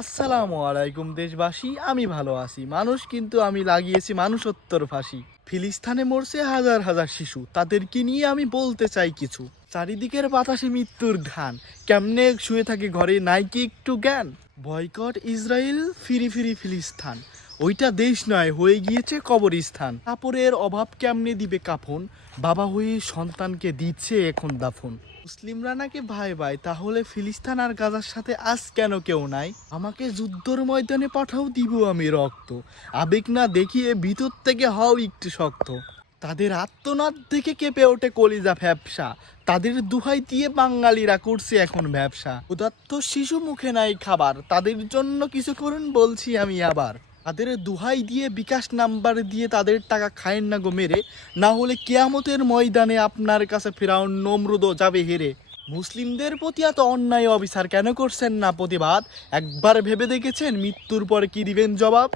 আসসালামু আলাইকুম দেশবাসী, আমি ভালো আছি। মানুষ কিন্তু আমি লাগিয়েছি মানুষত্বর ফাঁসি। ফিলিস্তিনে মরছে হাজার হাজার শিশু, তাদেরকে নিয়ে আমি বলতে চাই কিছু। চারিদিকের বাতাসে মৃত্যুর ঘ্রাণ, কেমনে শুয়ে থাকে ঘরে, নাই কি একটু জ্ঞান? বয়কট ইসরায়েল, ফিরি ফিরি ফিলিস্তান, ওইটা দেশ নয়, হয়ে গিয়েছে কবরস্থান। কাপড়ের অভাব কেমনে দিবে কাফন, বাবা হয়ে সন্তানকে দিচ্ছে এখন দাফন। মুসলিমরা নাকি ভাই ভাই, তাহলে ফিলিস্তিন আর গাজার সাথে আজ কেন কেউ নাই? আমাকে যুদ্ধর ময়দানে পাঠাও, দিব আমি রক্ত। আবেগ না দেখিয়ে ভিতর থেকে হও একটু শক্ত। তাদের আত্মনাদ দেখে কেঁপে ওঠে কলিজা ফ্যাপসা, তাদের দুহাই দিয়ে বাঙালিরা করছে এখন ব্যবসা। উদাত্ত শিশু মুখে নাই খাবার, তাদের জন্য কিছু করুন বলছি আমি আবার। তাদের দুহাই দিয়ে বিকাশ নাম্বার দিয়ে তাদের টাকা খায়েন না গো মেরে, না হলে কেয়ামতের ময়দানে আপনার কাছে ফেরাউন নমরুদও যাবে হেরে। মুসলিমদের প্রতি এত অন্যায় অবিচার কেন করছেন না প্রতিবাদ? একবার ভেবে দেখেছেন মৃত্যুর পরে কি দিবেন জবাব?